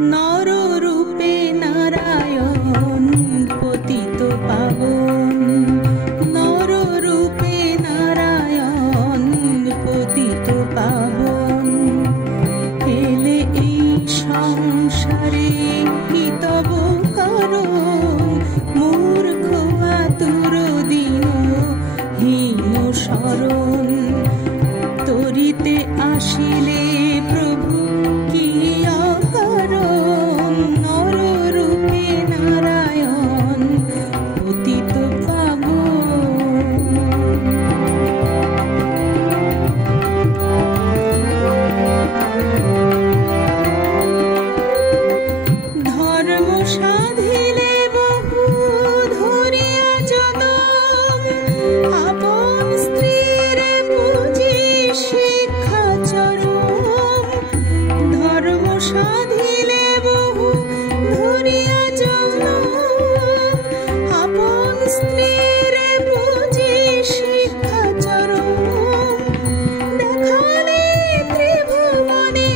নররূপে নারায়ণ পতিত পাবন, নররূপে নারায়ণ পতিত পাবন। এলে এই সংসারে কি তব কারণ, মূর্খ আতুর দীন হীন শরণ। তরিতে আসিলে প্রভু কি অকারণ, নররূপে নারায়ণ পতিত পাবন। ধর্ম সাধিলে বহু ধরিয়া যদম, আপন স্ত্রীর পুজি শিক্ষা চরম। ধর্ম সাধিলে বহু ধরিয়া যদম, আপন স্ত্রীর পুজি শিক্ষা চরম। দেখালে ত্রিভুবনে